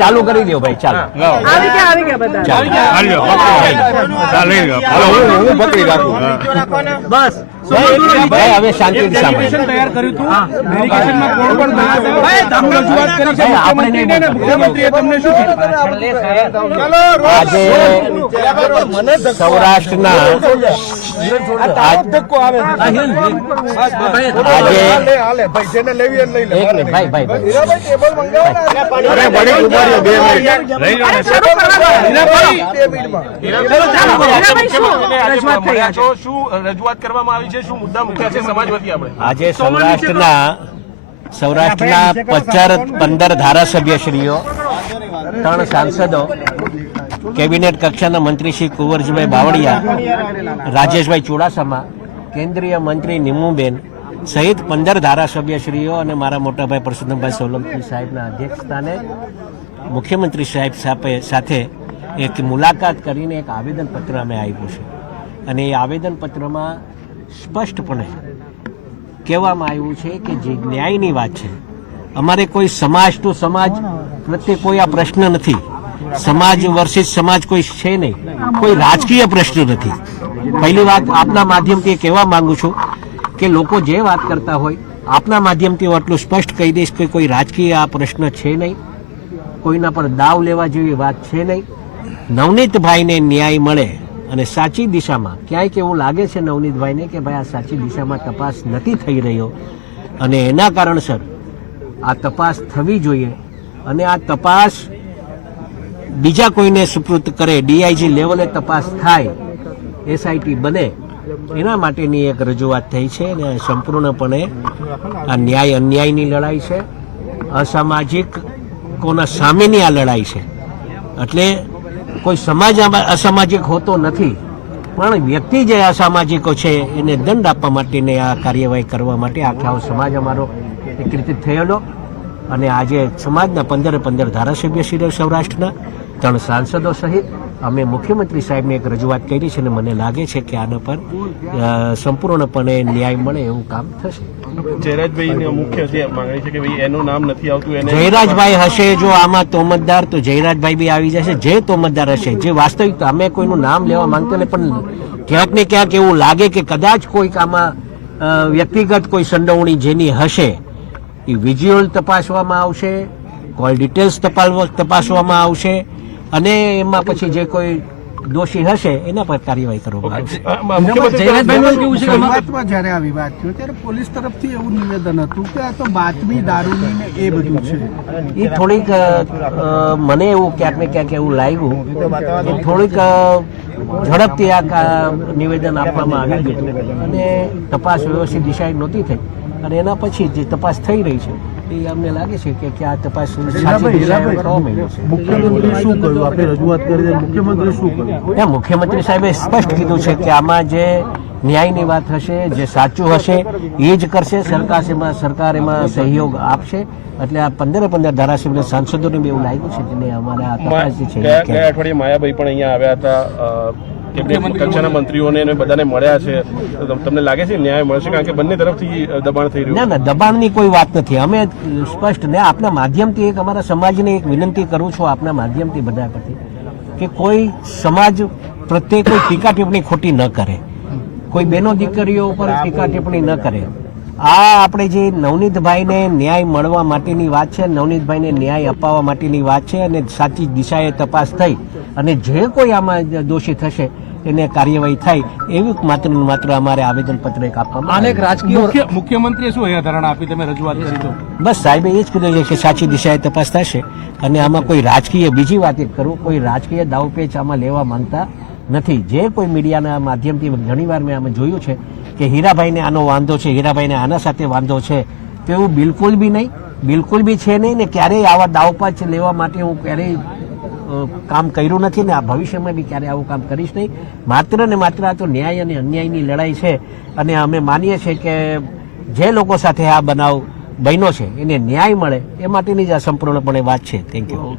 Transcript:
ચાલુ કરી દો ભાઈ, ચાલો હું પકડી રાખું બસ ભાઈ. હવે શાંતિ તૈયાર કર્યું હતું વેરિફિકેશનમાં કોણ કોણ રજૂઆત કરી છે મુખ્યમંત્રીએ તમને શું આજે સૌરાષ્ટ્રના રજૂઆત કરવામાં આવી છે, શું મુદ્દા મુખ્ય છે સમાજ વતી? આપણે આજે સૌરાષ્ટ્રના 15 ધારાસભ્યશ્રીઓ, 3 સાંસદો, કેબિનેટ કક્ષાના મંત્રી શ્રી કુંવરજીભાઈ બાવળિયા, રાજેશભાઈ ચુડાસમા, કેન્દ્રીય મંત્રી નિમુબેન સહિત 15 ધારાસભ્યશ્રીઓ અને મારા મોટાભાઈ પરસોત્તમભાઈ સોલંકી સાહેબના અધ્યક્ષસ્થાને મુખ્યમંત્રી સાહેબ સાથે એક મુલાકાત કરીને એક આવેદનપત્ર અમે આપ્યું છે. અને એ આવેદનપત્રમાં સ્પષ્ટપણે કહેવામાં આવ્યું છે કે જે ન્યાયની વાત છે, અમારે કોઈ સમાજ ટુ સમાજ પ્રત્યે કોઈ આ પ્રશ્ન નથી. સમાજ વર્સિસ સમાજ કોઈ છે નહીં, કોઈ રાજકીય પ્રશ્ન નથી. પહેલી વાત આપના માધ્યમથી કહેવા માંગુ છું કે લોકો જે વાત કરતા હોય આપના માધ્યમથી હું આટલું સ્પષ્ટ કહી દઈશ કે કોઈ રાજકીય આ પ્રશ્ન છે નહીં, કોઈના પર દાવ લેવા જેવી વાત છે નહીં. નવનીતભાઈને ન્યાય મળે અને સાચી દિશામાં ક્યાંક એવું લાગે છે નવનીતભાઈને કે ભાઈ આ સાચી દિશામાં તપાસ નથી થઈ રહ્યો અને એના કારણસર આ તપાસ થવી જોઈએ અને આ તપાસ બીજા કોઈને સુપૃત કરે, ડીઆઈજી લેવલે તપાસ થાય, એસઆઈટી બને, એના માટેની એક રજૂઆત થઈ છે. અને સંપૂર્ણપણે આ ન્યાય અન્યાયની લડાઈ છે, અસામાજિકોના સામેની આ લડાઈ છે. એટલે કોઈ સમાજ અસામાજિક હોતો નથી, પણ વ્યક્તિ જે અસામાજિકો છે એને દંડ આપવા માટેની આ કાર્યવાહી કરવા માટે આખો સમાજ અમારો એકત્રિત થયેલો. અને આજે સમાજના 15 ધારાસભ્યશ્રીઓ સૌરાષ્ટ્રના, 3 સાંસદો સહિત અમે મુખ્યમંત્રી સાહેબને એક રજૂઆત કરી છે અને મને લાગે છે કે આના પર સંપૂર્ણપણે ન્યાય મળે એવું કામ થશે. જયરાજભાઈની મુખ્ય જે માંગણી છે કે ભાઈ એનું નામ નથી આવતું, એને જયરાજભાઈ હશે જો આમાં તોમતદાર, તો જયરાજભાઈ બી આવી જશે. જે તોમતદાર હશે, જે વાસ્તવિક, અમે કોઈનું નામ લેવા માંગતા નહીં, પણ ક્યાંક ને ક્યાંક એવું લાગે કે કદાચ કોઈક આમાં વ્યક્તિગત કોઈ સંડોવણી જેની હશે એ વિઝ્યુઅલ તપાસવામાં આવશે, કોલ ડિટેલ્સ તપાસવામાં આવશે અને એમાં પછી જે કોઈ દોષી હશે એના પર કાર્યવાહી કરવામાં આવશે. શરૂઆતમાં જ્યારે આ વિવાદ થયો ત્યારે પોલીસ તરફથી એવું નિવેદન હતું કે આ તો બાતમી દારૂની ને એ બધું છે. એ થોડીક મને એવું ક્યાંક ને ક્યાંક એવું લાગ્યું કે થોડીક ઝડપથી આ નિવેદન આપવામાં આવ્યું હતું અને તપાસ વ્યવસ્થિત દિશાએ નહોતી થઈ. અને એના પછી જે તપાસ થઈ રહી છે એ અમને લાગે છે કે આ તપાસ મુખ્યમંત્રી શું કર્યું? આપણે રજૂઆત કરી, મુખ્યમંત્રી શું કર્યું? મુખ્યમંત્રી સાહેબે સ્પષ્ટ કીધું છે કે આમાં જે ન્યાયની વાત હશે, જે સાચું હશે એ જ કરશે. સરકાર એમાં સહયોગ આપશે. એટલે આ 15 ધારાસભ્ય સાંસદોને બી એવું લાગ્યું છે કે અમારે આ તપાસ જે છે. ગયા અઠવાડિયે માયાભાઈ પણ અહીંયા આવ્યા હતા, કક્ષાના મંત્રીઓને બધાને મળ્યા છે. તમને લાગે છે ન્યાય મળશે? કારણ કે બંને તરફથી દબાણ થઈ રહ્યું. ના, દબાણની કોઈ વાત નથી. અમે સ્પષ્ટ ને આપના માધ્યમથી એક અમારા સમાજને એક વિનંતી કરું છું, આપના માધ્યમથી બધા પરથી, કે કોઈ સમાજ પ્રત્યે કોઈ ટીકા ટિપ્પણી ખોટી ન કરે, કોઈ બેનો દીકરીઓ ઉપર ટીકા ટિપ્પણી ન કરે. આ આપણે જે નવનીતભાઈને ન્યાય મળવા માટેની વાત છે, નવનીતભાઈને ન્યાય અપાવવા માટેની વાત છે અને સાચી દિશાએ તપાસ થઈ અને જે કોઈ આમાં દોષી થશે એને કાર્યવાહી થાય એવી માત્ર અમારે આવેદનપત્ર એક આપવામાં. અનેક રાજકીય મુખ્યમંત્રીએ શું અહીંયા ધરણા આપી, તમે રજૂઆત કરી તો? બસ સાહેબે એ જ કીધું છે કે સાચી દિશાએ તપાસ થશે અને આમાં કોઈ રાજકીય, બીજી વાત એક કરું, કોઈ રાજકીય દાવપેચ આમાં લેવા માંગતા નથી. જે કોઈ મીડિયાના માધ્યમથી ઘણીવાર મેં આમાં જોયું છે કે હીરાભાઈને આનો વાંધો છે, હીરાભાઈને આના સાથે વાંધો છે, તો એવું બિલકુલ બી નહીં, બિલકુલ બી છે નહીં. ને ક્યારેય આવા દાવપેચ લેવા માટે હું ક્યારેય કામ કર્યું નથી ને આ ભવિષ્યમાં બી ક્યારે આવું કામ કરીશ નહીં. માત્ર ને માત્ર આ તો ન્યાય અને અન્યાયની લડાઈ છે અને અમે માનીએ છીએ કે જે લોકો સાથે આ બનાવ બન્યો છે એને ન્યાય મળે એ માટેની જ આ સંપૂર્ણપણે વાત છે. Thank you.